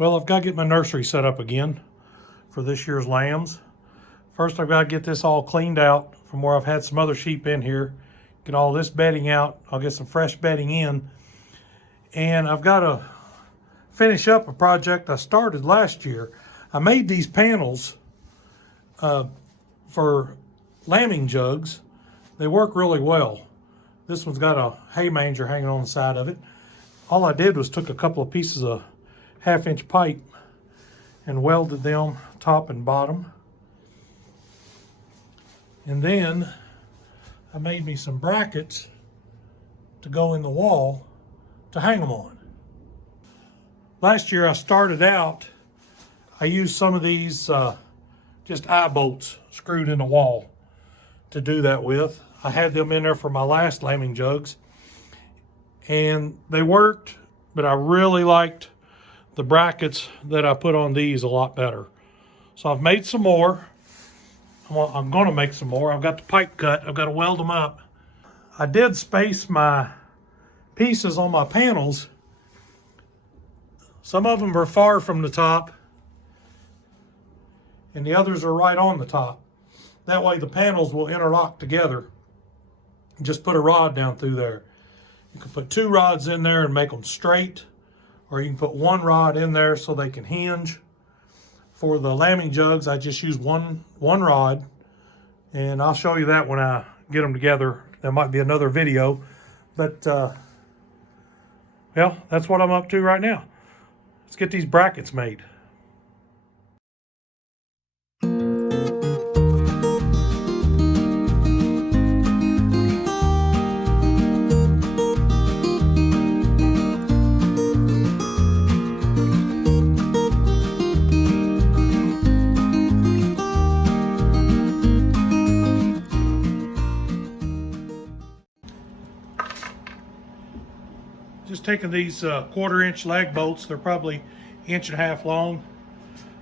Well, I've got to get my nursery set up again for this year's lambs. First, I've got to get this all cleaned out from where I've had some other sheep in here. Get all this bedding out. I'll get some fresh bedding in. And I've got to finish up a project I started last year. I made these panels for lambing jugs. They work really well. This one's got a hay manger hanging on the side of it. All I did was took a couple of pieces of 1/2-inch pipe and welded them top and bottom. And then I made me some brackets to go in the wall to hang them on. Last year I started out, I used some of these just eye bolts screwed in the wall to do that with. I had them in there for my last lambing jugs and they worked, but I really liked the brackets that I put on these a lot better. So I've made some more. I'm going to make some more. I've got the pipe cut. I've got to weld them up. I did space my pieces on my panels. Some of them are far from the top and the others are right on the top. That way the panels will interlock together. Just put a rod down through there. You can put 2 rods in there and make them straight, or you can put 1 rod in there so they can hinge. For the lambing jugs, I just use one rod, and I'll show you that when I get them together. There might be another video, but well, that's what I'm up to right now. Let's get these brackets made. Just taking these 1/4-inch lag bolts. They're probably 1.5 inches long.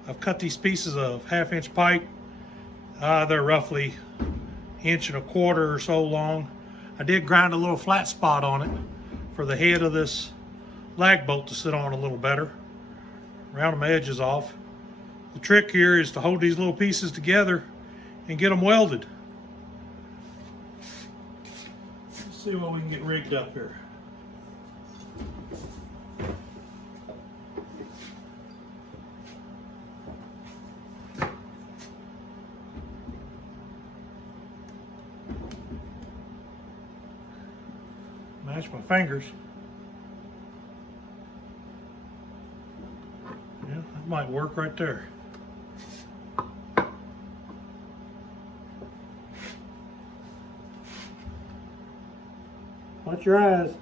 I've cut these pieces of 1/2-inch pipe. They're roughly 1.25 inches or so long. I did grind a little flat spot on it for the head of this lag bolt to sit on a little better. Round my edges off. The trick here is to hold these little pieces together and get them welded. Let's see what we can get rigged up here. Match my fingers. Yeah, that might work right there. Watch your eyes.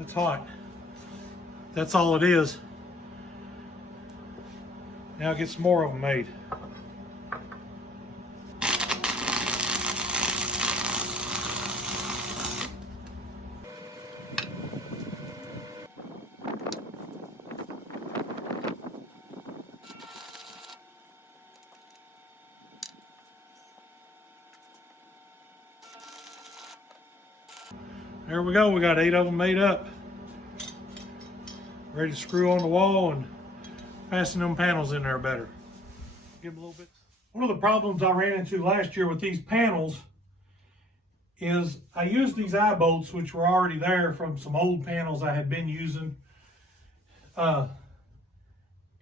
It's hot. That's all it is. Now get some more of them made. There we go. We got 8 of them made up. Ready to screw on the wall and fasten them panels in there better. Give them a little bit. One of the problems I ran into last year with these panels is I used these eye bolts, which were already there from some old panels I had been using. And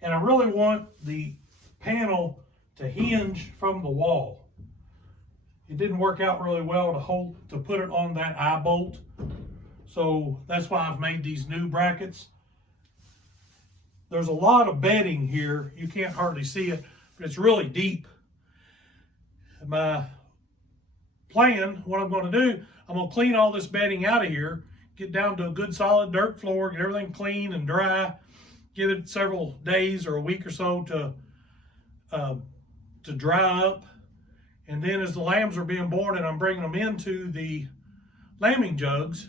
I really want the panel to hinge from the wall. It didn't work out really well to put it on that eye bolt. So that's why I've made these new brackets. There's a lot of bedding here. You can't hardly see it It's really deep. My plan, what I'm going to do, I'm going to clean all this bedding out of here, get down to a good solid dirt floor, get everything clean and dry, give it several days or a week or so to dry up. And then as the lambs are being born and I'm bringing them into the lambing jugs,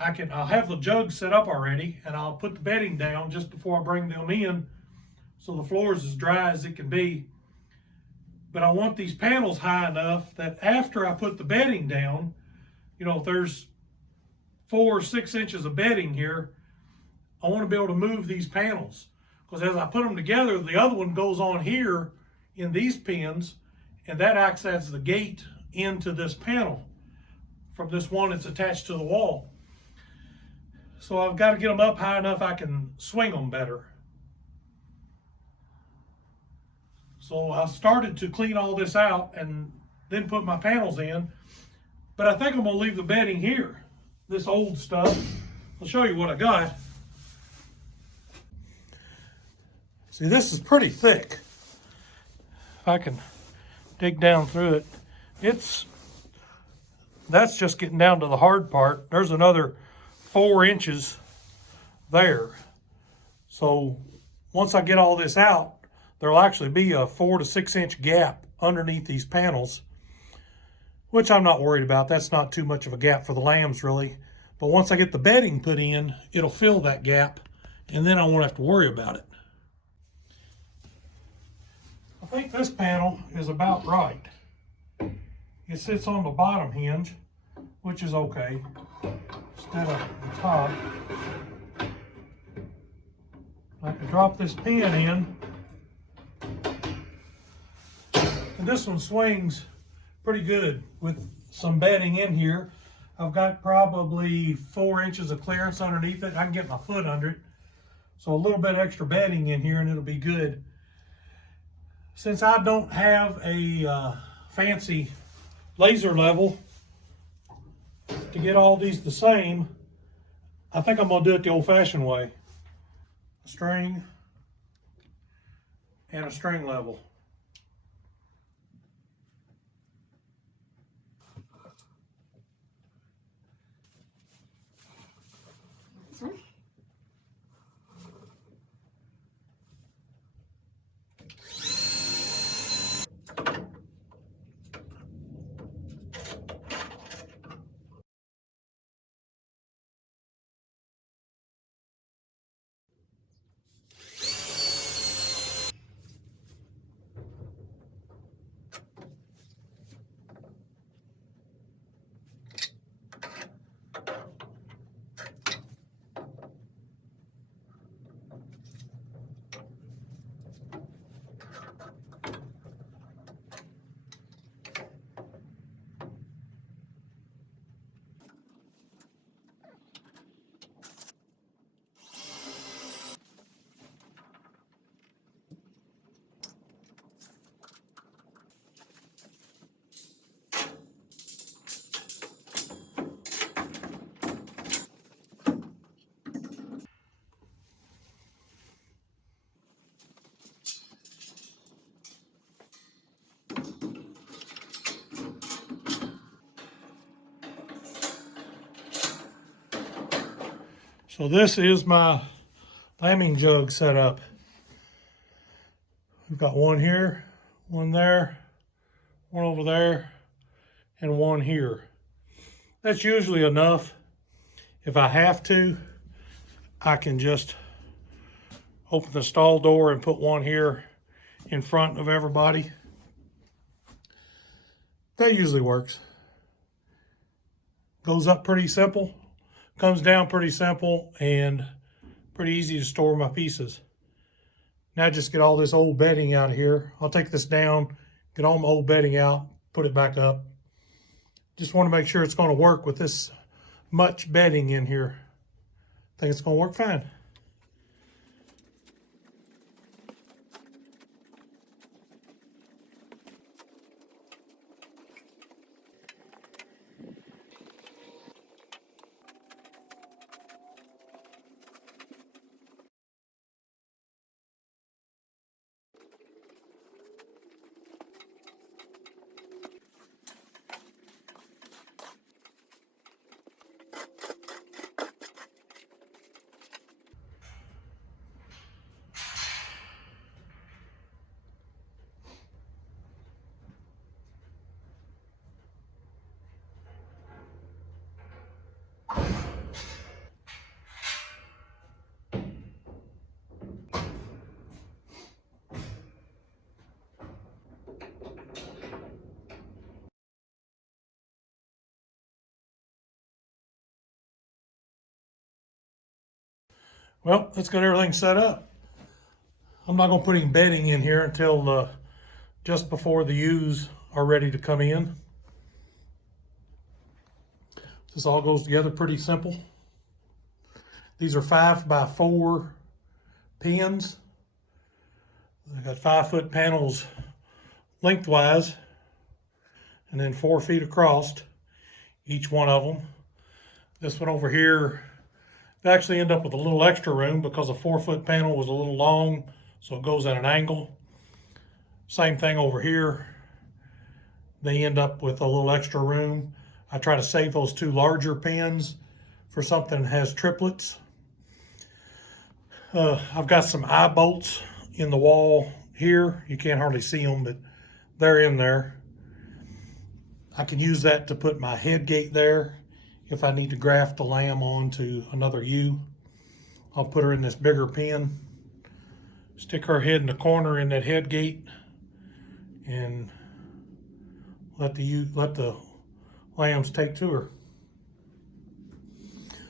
I'll have the jugs set up already, and I'll put the bedding down just before I bring them in, so the floor is as dry as it can be. But I want these panels high enough that after I put the bedding down, you know, if there's 4 or 6 inches of bedding here, I want to be able to move these panels, because as I put them together, the other one goes on here in these pins, and that acts as the gate into this panel from this one that's attached to the wall. So I've got to get them up high enough I can swing them better. So I started to clean all this out and then put my panels in. But I think I'm going to leave the bedding here, this old stuff. I'll show you what I got. See, this is pretty thick. If I can dig down through it, that's just getting down to the hard part. There's another 4 inches there. So once I get all this out, there'll actually be a 4 to 6 inch gap underneath these panels, which I'm not worried about. That's not too much of a gap for the lambs, really. But once I get the bedding put in, it'll fill that gap, and then I won't have to worry about it. I think this panel is about right. It sits on the bottom hinge, which is okay, instead of the top. I can drop this pin in, and this one swings pretty good with some bedding in here. I've got probably 4 inches of clearance underneath it. I can get my foot under it. So a little bit extra bedding in here and it'll be good. Since I don't have a fancy laser level to get all these the same, I think I'm going to do it the old-fashioned way. A string and a string level. So this is my lambing jug set up. We've got one here, one there, one over there, and one here. That's usually enough. If I have to, I can just open the stall door and put one here in front of everybody. That usually works. Goes up pretty simple. Comes down pretty simple and pretty easy to store my pieces. Now just get all this old bedding out of here. I'll take this down, get all my old bedding out, put it back up. Just want to make sure it's going to work with this much bedding in here. I think it's going to work fine. Well, let's get everything set up. I'm not going to put any bedding in here until just before the ewes are ready to come in. This all goes together pretty simple. These are 5x4 pins. I got 5-foot panels lengthwise and then 4 feet across each one of them. This one over here, they actually end up with a little extra room because a 4-foot panel was a little long, so it goes at an angle. Same thing over here. They end up with a little extra room. I try to save those 2 larger pins for something that has triplets. I've got some eye bolts in the wall here. You can't hardly see them, but they're in there. I can use that to put my head gate there if I need to graft the lamb onto another ewe. I'll put her in this bigger pen, stick her head in the corner in that head gate, and let the lambs take to her.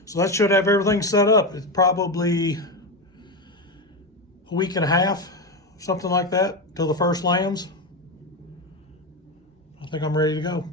So that should have everything set up. It's probably a week and a half, something like that, till the first lambs. I think I'm ready to go.